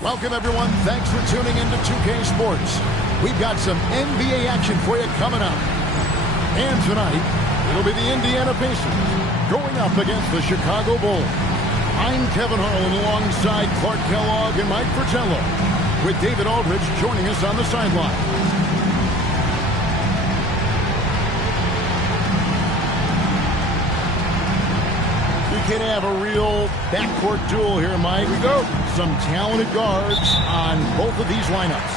Welcome, everyone. Thanks for tuning in to 2K Sports. We've got some NBA action for you coming up. And tonight, it'll be the Indiana Pacers going up against the Chicago Bulls. I'm Kevin Harlan alongside Clark Kellogg and Mike Fratello, with David Aldridge joining us on the sideline. We can have a real backcourt duel here, Mike. Here we go. Some talented guards on both of these lineups.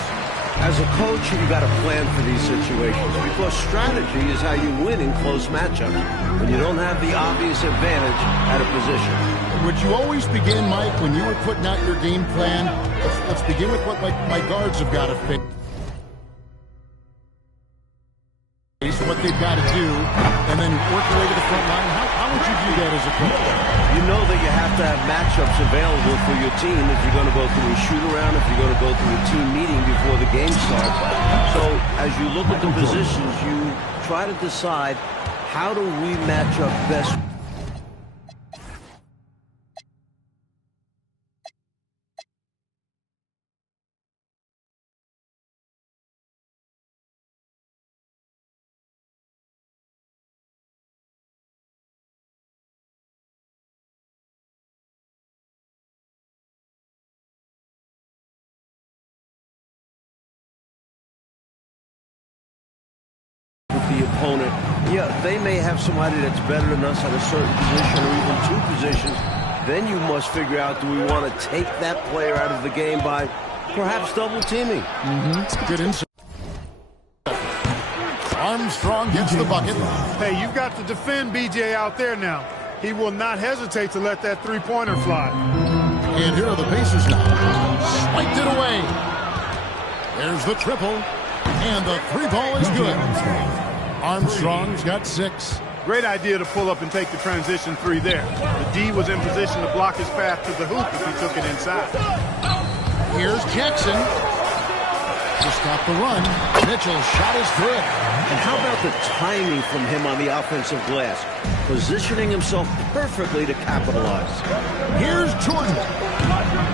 As a coach, you've got to plan for these situations because strategy is how you win in close matchups when you don't have the obvious advantage at a position. Would you always begin, Mike, when you were putting out your game plan? Let's begin with what my guards have got to fix. What they've got to do, and then work your way to the front line. How would you do that as a coach? You know that you have to have matchups available for your team if you're going to go through a shoot-around, if you're going to go through a team meeting before the game starts. So as you look at the positions, you try to decide, how do we match up best? The opponent, yeah, they may have somebody that's better than us at a certain position or even two positions. Then you must figure out, do we want to take that player out of the game by perhaps double teaming? Good insight. Armstrong gets the bucket. Hey, you've got to defend BJ out there now. He will not hesitate to let that three-pointer fly. And here are the Pacers now. Swiped it away. There's the triple. And the three ball is good. Armstrong's got 6. Great idea to pull up and take the transition three there. The D was in position to block his path to the hoop if he took it inside. Here's Jackson to stop the run. Mitchell's shot is good. And how about the timing from him on the offensive glass? Positioning himself perfectly to capitalize. Here's Jordan.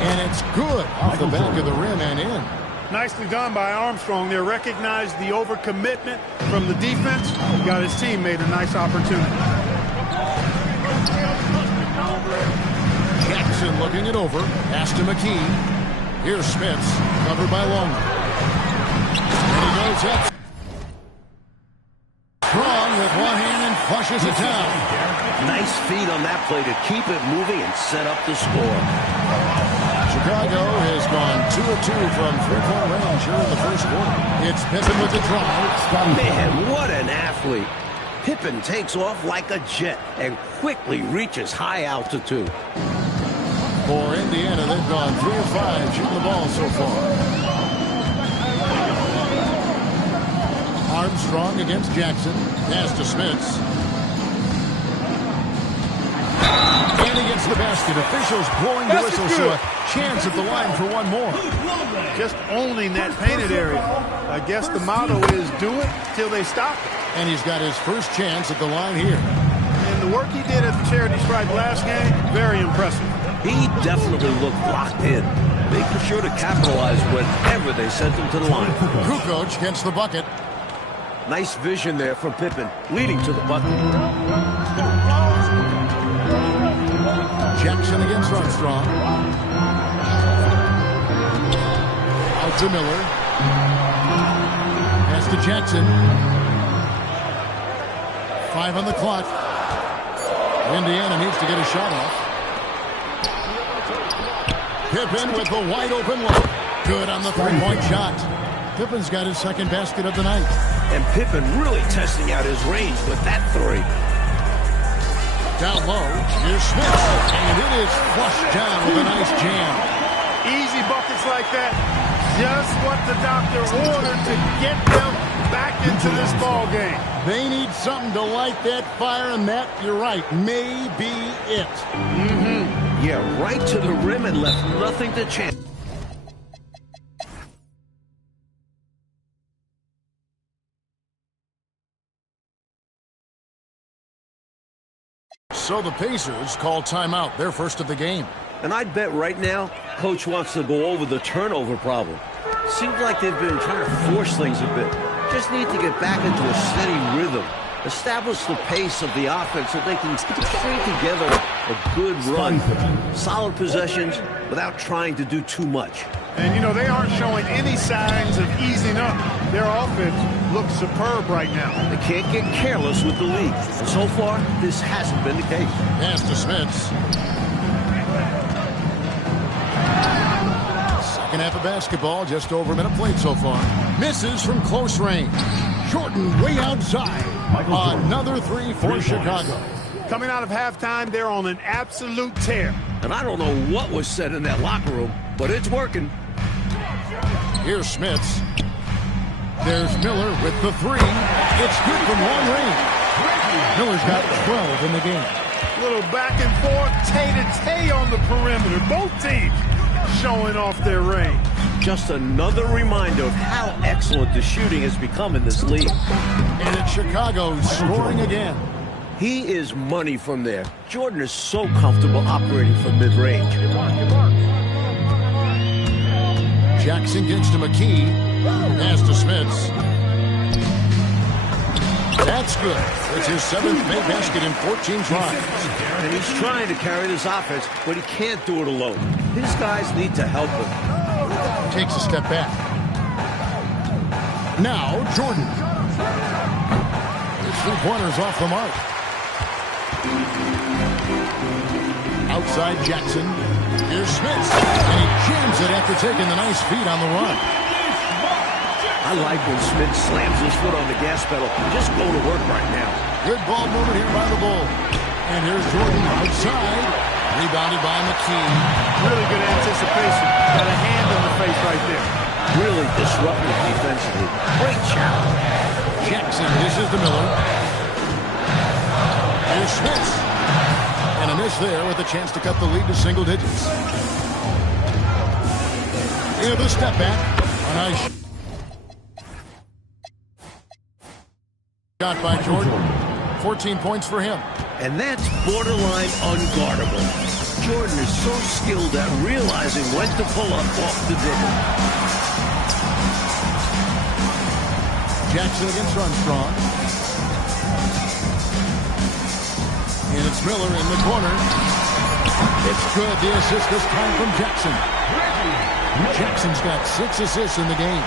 And it's good off the back of the rim and in. Nicely done by Armstrong there. Recognized the overcommitment from the defense. Got his teammate a nice opportunity. Jackson looking it over. Pass to McKee. Here's Smits. Covered by Longman. And he goes up. Strong with one hand and flushes it down. Nice feed on that play to keep it moving and set up the score. Chicago has gone 2 of 2 from three-point range here in the first quarter. It's Pippen with the drive. Man, what an athlete. Pippen takes off like a jet and quickly reaches high altitude. For Indiana, they've gone 3 of 5 shooting the ball so far. Armstrong against Jackson. Pass to Smits. And he gets the basket. Officials blowing the whistle, so a chance at the line for one more. Just owning that painted area. I guess the motto is do it till they stop it. And he's got his first chance at the line here. And the work he did at the charity stripe last game, very impressive. He definitely looked locked in, making sure to capitalize whenever they sent him to the line. Kukoc gets the bucket. Nice vision there from Pippen, leading to the bucket. Jackson against Armstrong. Out to Miller. Pass to Jackson. 5 on the clock. Indiana needs to get a shot off. Pippen with the wide open look. Good on the three-point shot. Pippen's got his second basket of the night. And Pippen really testing out his range with that three. Down low, here's Smith, and it is flushed down with a nice jam. Easy buckets like that, just what the doctor ordered to get them back into this ball game. They need something to light that fire, and that, you're right, may be it. Yeah, right to the rim and left nothing to chance. So the Pacers call timeout, their first of the game. And I'd bet right now, Coach wants to go over the turnover problem. Seems like they've been trying to force things a bit. Just need to get back into a steady rhythm. Establish the pace of the offense so they can string together a good run. Solid possessions without trying to do too much. And, you know, they aren't showing any signs of easing up. Their offense looks superb right now. They can't get careless with the lead. And so far, this hasn't been the case. Pass to Smits. Second half of basketball, just over a minute played so far. Misses from close range. Jordan way outside. Another three for Chicago. Coming out of halftime, they're on an absolute tear. And I don't know what was said in that locker room, but it's working. Here's Smits. There's Miller with the three. It's good from long range. Miller's got 12 in the game. Little back and forth, tay-to-tay on the perimeter. Both teams showing off their range. Just another reminder of how excellent the shooting has become in this league. And it's Chicago scoring again. He is money from there. Jordan is so comfortable operating from mid-range. Jackson gets to McKee. Pass to Smits. That's good. It's his 7th made basket in 14 tries. And he's trying to carry this offense, but he can't do it alone. His guys need to help him. Takes a step back. Now Jordan. His 3-pointers off the mark. Outside Jackson. Here's Smits. And he jams it after taking the nice feed on the run. I like when Smits slams his foot on the gas pedal. Just go to work right now. Good ball movement here by the Bulls. And here's Jordan outside. Rebounded by McKee. Really good anticipation. Got a hand in the face right there. Really disruptive defensively. Great challenge. Jackson dishes to Miller. Here's Smits. And a miss there with a chance to cut the lead to single digits. Here the step back. A nice shot by Jordan. 14 points for him. And that's borderline unguardable. Jordan is so skilled at realizing when to pull up off the dribble. Jackson against Armstrong. And it's Miller in the corner. It's good. The assist this time from Jackson. Jackson's got 6 assists in the game.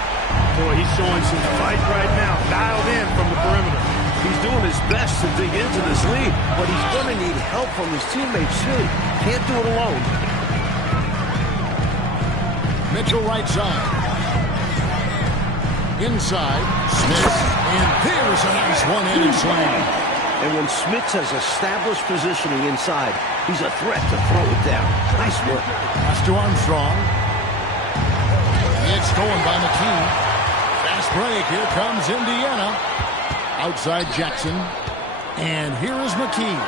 Boy, he's showing some fight right now. Dialed in from the perimeter. He's doing his best to dig into this lead, but he's going to need help from his teammates, too. Can't do it alone. Mitchell right side. Inside, Smith. And there's a nice one-handed slam. And when Smits has established positioning inside, he's a threat to throw it down. Nice work. Pass to Armstrong. It's stolen by McKee. Fast break. Here comes Indiana. Outside Jackson. And here is McKee.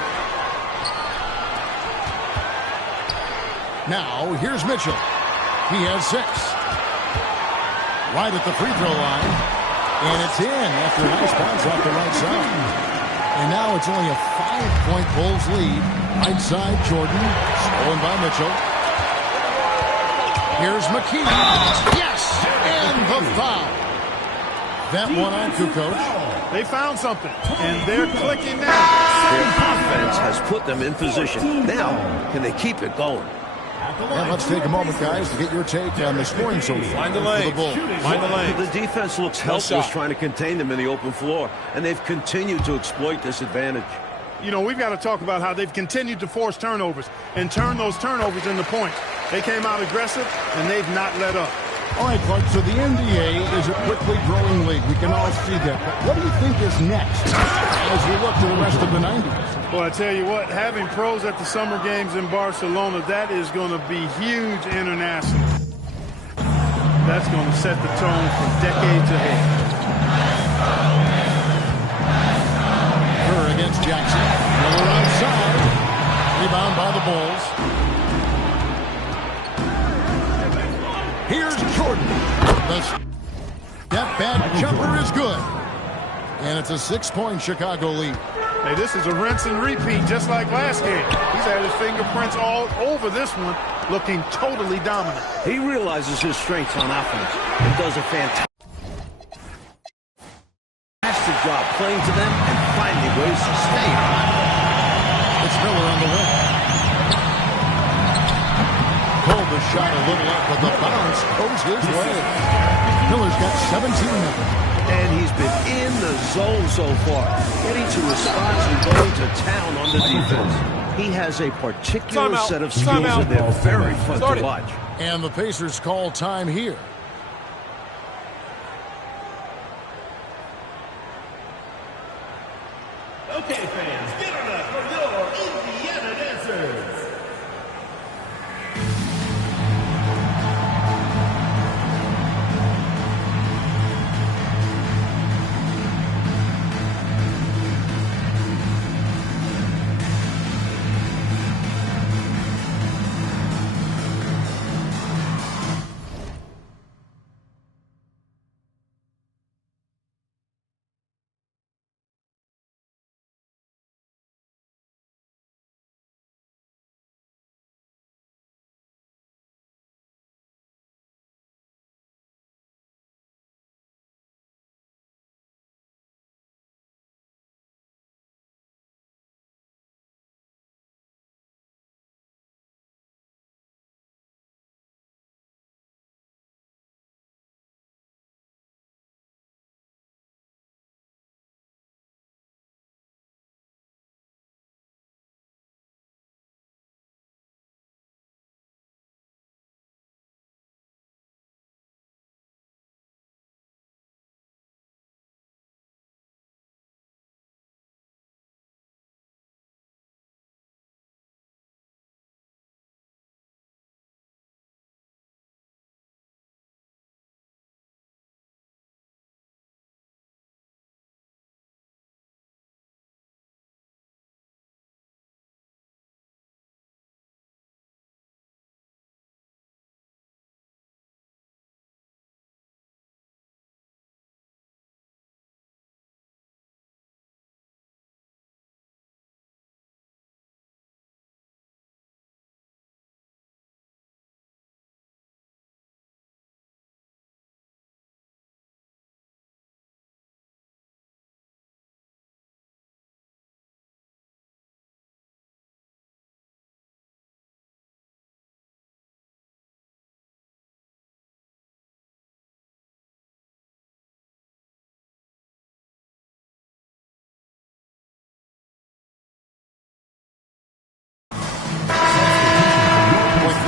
Now, here's Mitchell. He has 6. Right at the free throw line. And it's in after a nice bounce off the right side. And now it's only a 5-point Bulls lead. Right side, Jordan. Stolen by Mitchell. Here's McKee. Yes! And the foul. That one on Kukoc. They found something, and they're clicking now. Their offense has put them in position. Now, can they keep it going? And let's take a moment, guys, to get your take on the scoring so far. Find the lane. Find the lane. The defense looks helpless trying to contain them in the open floor, and they've continued to exploit this advantage. You know, we've got to talk about how they've continued to force turnovers and turn those turnovers into points. They came out aggressive, and they've not let up. All right, Clark, so the NBA is a quickly growing league. We can all see that. But what do you think is next as we look to the rest of the 90s? Well, I tell you what, having pros at the Summer Games in Barcelona, that is going to be huge internationally. That's going to set the tone for decades ahead. Kerr against Jackson. Miller outside. Rebound by the Bulls. Here's Jordan. The step back jumper is good. And it's a 6-point Chicago lead. Hey, this is a rinse and repeat just like last game. He's had his fingerprints all over this one, looking totally dominant. He realizes his strengths on offense and does a fantastic job playing to them and finding ways to stay hot. It's Miller on the wing. Pulled the shot a little up, but the bounce goes his way. Miller's got 17 now. And he's been in the zone so far, getting to his spots and going to town on the defense. He has a particular set of skills, and they're very fun to watch. And the Pacers call time here. Okay, fans, get it up for your Indiana dancers.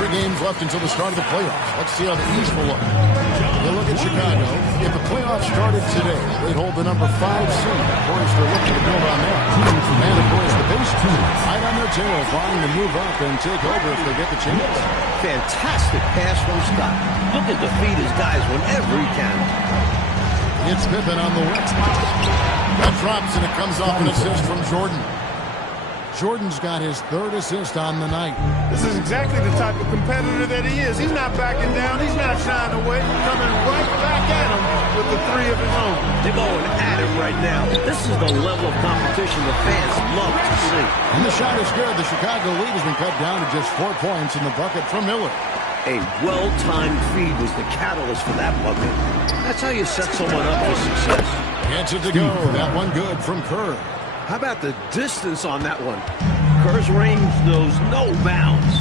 Games left until the start of the playoffs. Let's see how the East will look. You look at Chicago. If the playoffs started today, they'd hold the number 5 seed. Of course, they're looking to build on that. And, of course, the Pacers, right on their tail, vying to move up and take over if they get the chance. Fantastic pass from Scott. Looking to feed his guys whenever he can. It's Pippen on the wing. That drops, and it comes off an assist from Jordan. Jordan's got his 3rd assist on the night. This is exactly the type of competitor that he is. He's not backing down. He's not shying away. Coming right back at him with the 3 of his own. They're going at him right now. This is the level of competition the fans love to see. And the shot is good. The Chicago lead has been cut down to just 4 points in the bucket from Miller. A well-timed feed was the catalyst for that bucket. That's how you set someone up for success. Gets it to go. That one good from Kerr. How about the distance on that one? Kerr's range knows no bounds.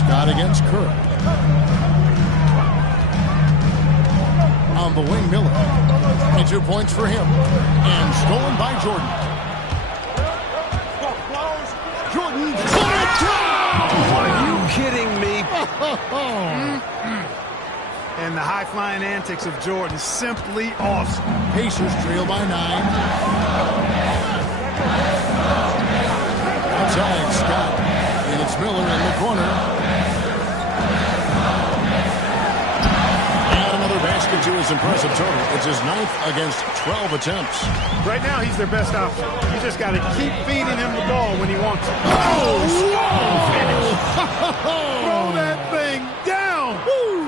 Scott against Kerr. On the wing, Miller. 22 points for him. And stolen by Jordan. Jordan. Are you kidding me? And the high-flying antics of Jordan simply awesome. Pacers trail by 9. Outside, Scott. And it's Miller in the corner. And another basket to his impressive total. It's his 9th against 12 attempts. Right now, he's their best option. You just got to keep feeding him the ball when he wants it. Oh, Throw that thing down. Woo!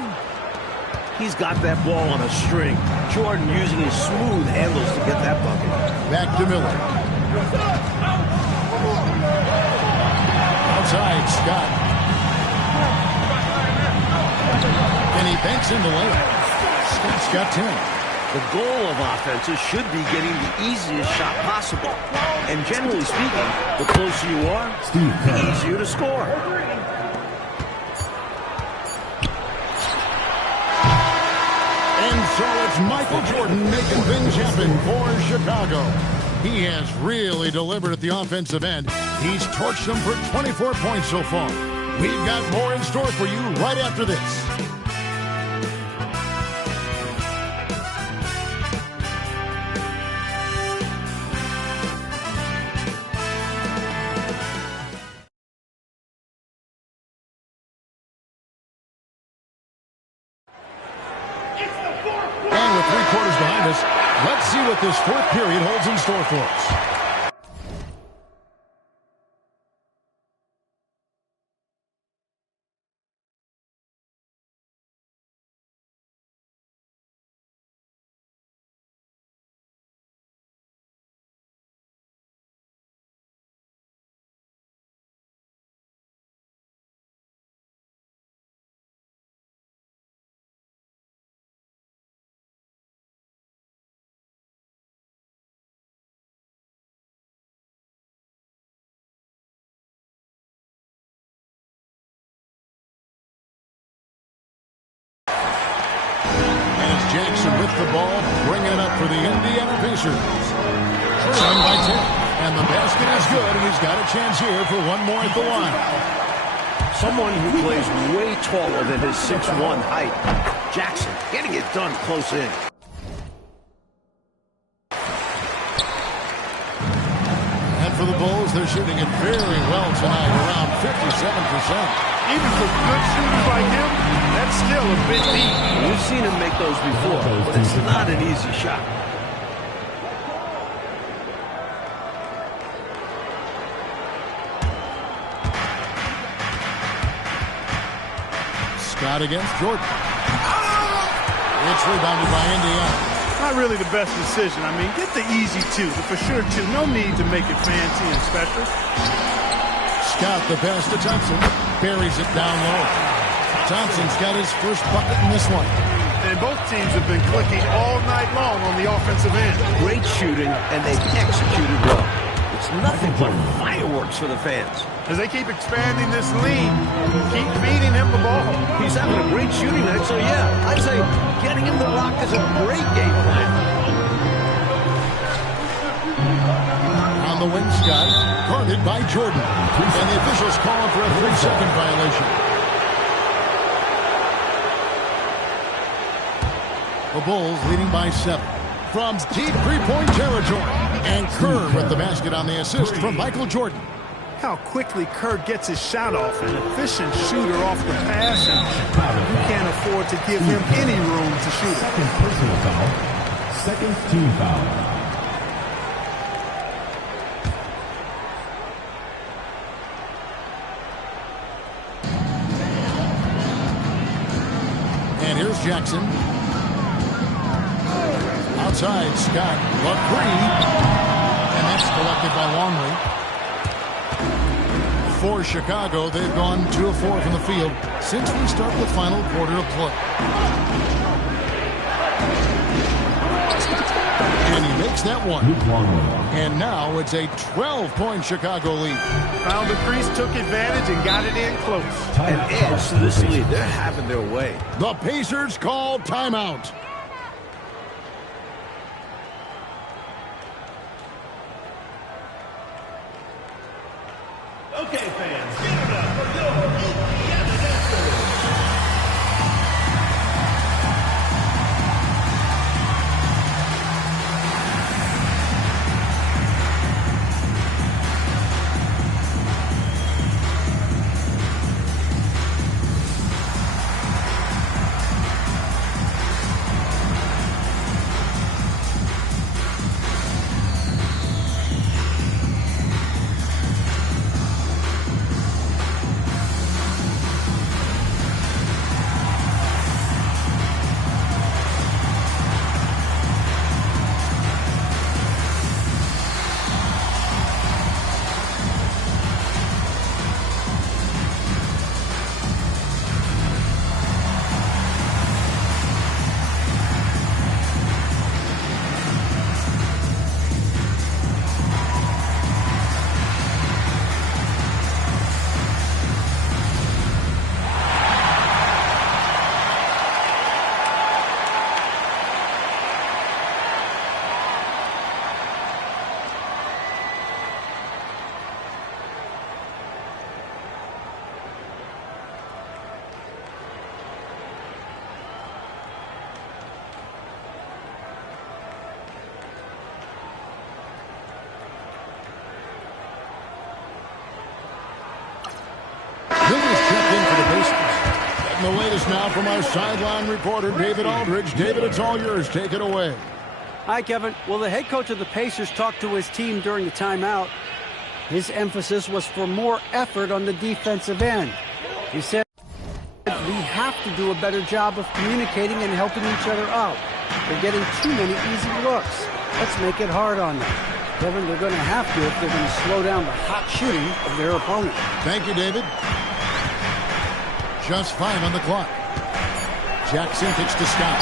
He's got that ball on a string. Jordan using his smooth handles to get that bucket. Back to Miller. Outside, Scott. And he banks in the layup. Scott's got 10. The goal of offenses should be getting the easiest shot possible. And generally speaking, the closer you are, the easier to score. And so it's Michael Jordan making things happen for Chicago. He has really delivered at the offensive end. He's torched them for 24 points so far. We've got more in store for you right after this. And with 3 quarters behind us, let's see what this fourth period holds in store for us. Jackson with the ball, bringing it up for the Indiana Pacers. Trailing by 10. And the basket is good, and he's got a chance here for one more at the line. Someone who plays way taller than his 6'1" height. Jackson getting it done close in. And for the Bulls, they're shooting it very well tonight, around 57%. Even for good shooters like him, that's still a bit deep. We've seen him make those before, but it's not an easy shot. Scott against Jordan. It's rebounded by Indiana. Not really the best decision. I mean, get the easy 2, the for sure 2. No need to make it fancy and special. Scott the pass to Thompson. Buries it down low. Thompson's got his first bucket in this one. And both teams have been clicking all night long on the offensive end. Great shooting, and they've executed well. It's nothing but fireworks for the fans. As they keep expanding this lead, keep feeding him the ball. He's having a great shooting night, so yeah, I'd say getting him the rock is a great game plan. On the wing, Scott, guarded by Jordan. And the officials call him for a 3-second violation. The Bulls leading by 7. From deep three-point territory. And Kerr with the basket on the assist from Michael Jordan. How quickly Kerr gets his shot off. An efficient shooter off the pass, and you can't afford to give him any room to shoot it. Second personal foul. Second team foul. And here's Jackson. Outside, Scott. The three. And that's collected by Longley. For Chicago, they've gone 2 of 4 from the field since we start the final quarter of play. And he makes that one. And now it's a 12-point Chicago lead. Found the crease, took advantage, and got it in close. And adds to this lead. They're having their way. The Pacers call timeout. Okay, fans, give it up for your Indiana Pacers. the latest now from our sideline reporter, David Aldridge. David, it's all yours. Take it away. Hi, Kevin. Well, the head coach of the Pacers talked to his team during the timeout. His emphasis was for more effort on the defensive end. He said, we have to do a better job of communicating and helping each other out. They're getting too many easy looks. Let's make it hard on them. Kevin, they're going to have to if they're going to slow down the hot shooting of their opponent. Thank you, David. Just 5 on the clock. Jackson kicks to Scott.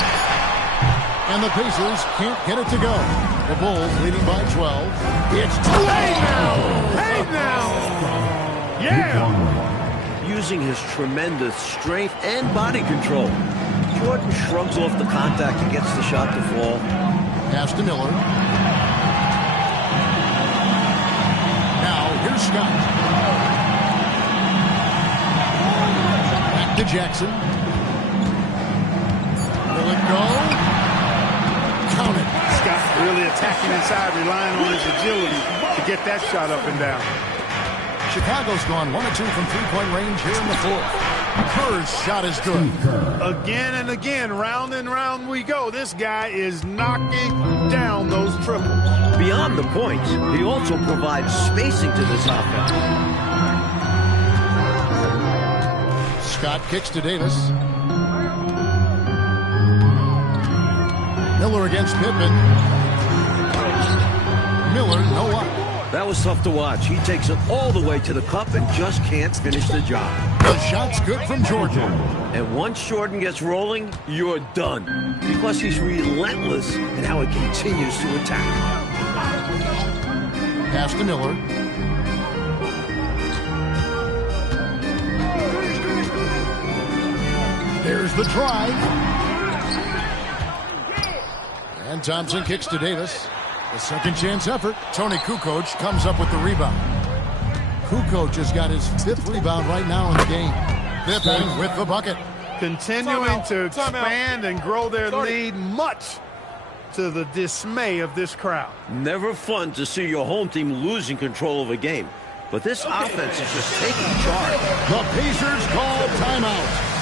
And the Pacers can't get it to go. The Bulls leading by 12. It's Hey now! Hey now! Yeah! Using his tremendous strength and body control, Jordan shrugs off the contact and gets the shot to fall. Pass to Miller. Now, here's Scott. Back to Jackson. Will it go? Count it. Scott really attacking inside, relying on his agility to get that shot up and down. Chicago's gone 1 of 2 from three-point range here in the fourth. Kerr's shot is good. Again and again, round and round we go. This guy is knocking down those triples. Beyond the points, he also provides spacing to this offense. Scott kicks to Davis. Miller against Pippen. Miller, no luck. That was tough to watch. He takes it all the way to the cup and just can't finish the job. The shot's good from Jordan. And once Jordan gets rolling, you're done. Because he's relentless in how he continues to attack. Pass to Miller. There's the drive. And Thompson kicks to Davis. A second chance effort. Tony Kukoc comes up with the rebound. Kukoc has got his 5th rebound right now in the game. Pippen with the bucket. Continuing to expand and grow their lead, much to the dismay of this crowd. Never fun to see your home team losing control of a game. But this offense is just taking charge. The Pacers call timeout.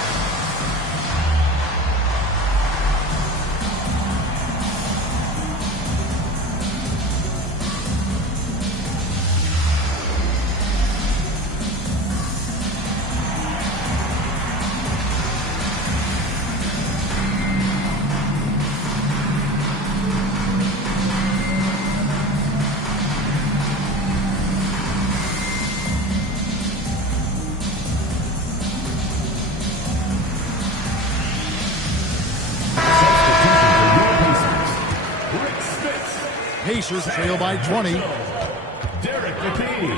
Pacers trail by 20. Derek McKee.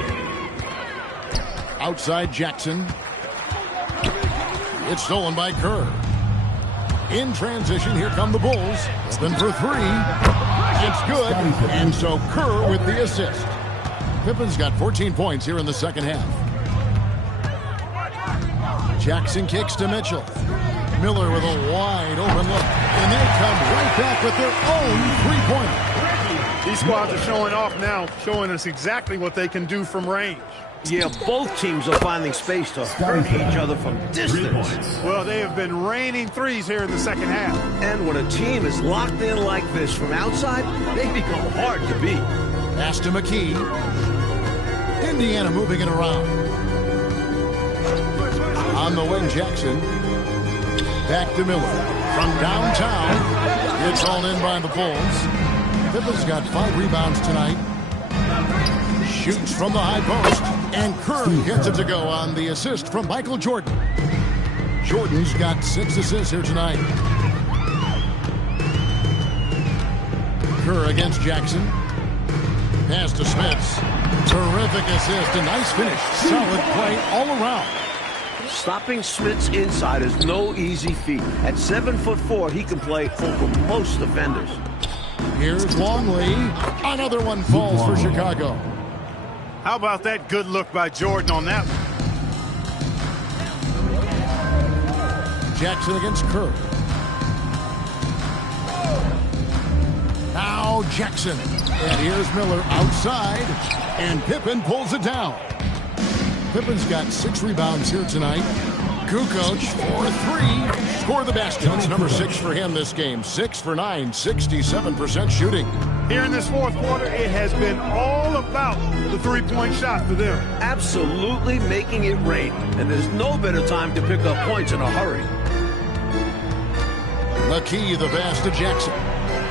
Outside Jackson. It's stolen by Kerr. In transition, here come the Bulls. Open for 3. It's good. And so Kerr with the assist. Pippen's got 14 points here in the second half. Jackson kicks to Mitchell. Miller with a wide open look. And they come right back with their own three-pointer. These squads are showing off now, showing us exactly what they can do from range. Yeah, both teams are finding space to hurt each other from distance. Well, they have been raining threes here in the second half. And when a team is locked in like this from outside, they become hard to beat. Pass to McKee. Indiana moving it around. On the wing, Jackson. Back to Miller. From downtown, it's all in by the Bulls. Pippen's got 5 rebounds tonight. Shoots from the high post. And Kerr gets it to go on the assist from Michael Jordan. Jordan's got 6 assists here tonight. Kerr against Jackson. Pass to Smits. Terrific assist. A nice finish. Solid play all around. Stopping Smits inside is no easy feat. At 7'4", he can play over most defenders. Here's Longley. Another one falls for Chicago. How about that good look by Jordan on that one? Jackson against Kerr. Now Jackson. And here's Miller outside. And Pippen pulls it down. Pippen's got 6 rebounds here tonight. Kukoc for three. Score the baskets. Number 6 for him this game. 6 for 9, 67% shooting. Here in this fourth quarter, it has been all about the three-point shot for them. Absolutely making it rain. And there's no better time to pick up points in a hurry. McKee the pass to Jackson.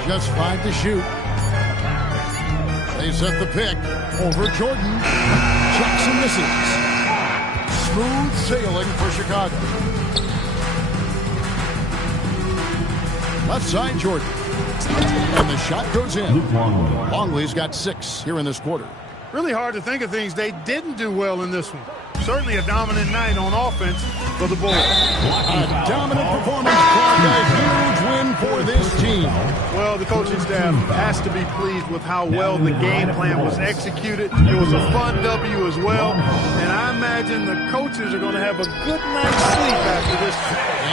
Just 5 to shoot. They set the pick over Jordan. Jackson misses. Smooth sailing for Chicago. Left side, Jordan. And the shot goes in. Longley's got 6 here in this quarter. Really hard to think of things they didn't do well in this one. Certainly a dominant night on offense for the Bulls. A dominant performance, Clark. A huge win for this team. Well, the coaching staff has to be pleased with how well the game plan was executed. It was a fun W as well. And I imagine the coaches are going to have a good night's sleep after this.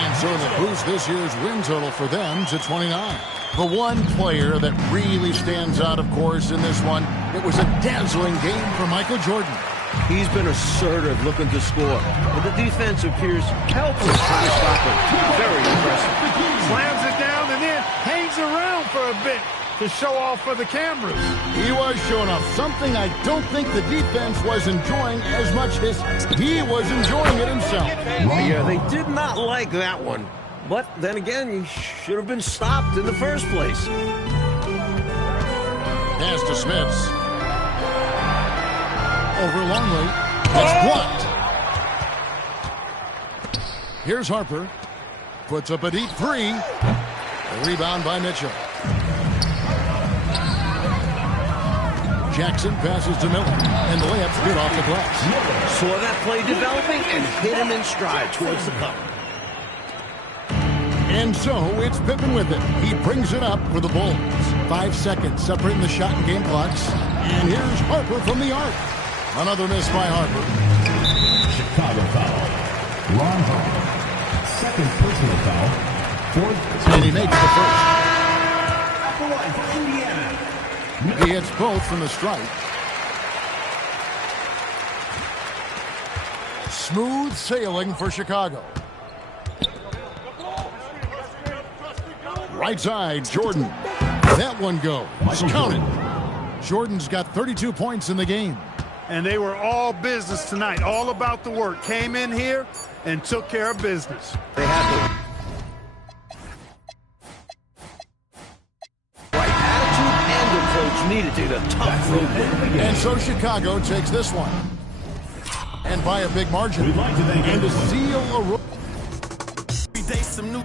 And so the boost this year's win total for them to 29. The one player that really stands out, of course, in this one, it was a dazzling game for Michael Jordan. He's been assertive, looking to score. But the defense appears helpless trying to stop him. Very impressive. Slams it down and then hangs around for a bit to show off for the cameras. He was showing off something I don't think the defense was enjoying as much as he was enjoying it himself. Yeah, they did not like that one. But then again, he should have been stopped in the first place. Pass to Smits. Over Longley. It's blocked. Here's Harper. Puts up a deep 3. A rebound by Mitchell. Jackson passes to Miller. And the layup's good off the glass. Saw that play developing and hit him in stride towards the cup. And so it's Pippen with it. He brings it up for the Bulls. 5 seconds separating the shot and game clocks. And here's Harper from the arc. Another miss by Harper. Chicago foul. Ron Harper. Second personal foul. Fourth. And he makes the first. Number 1 for Indiana. He hits both from the strike. Smooth sailing for Chicago. Right side, Jordan. That one goes. Counted. Jordan's got 32 points in the game. And they were all business tonight, all about the work. Came in here and took care of business. They had the right attitude, and the coach needed a tough road win. And so Chicago takes this one. And by a big margin. We'd like to thank and to everyone. seal a... Every day some new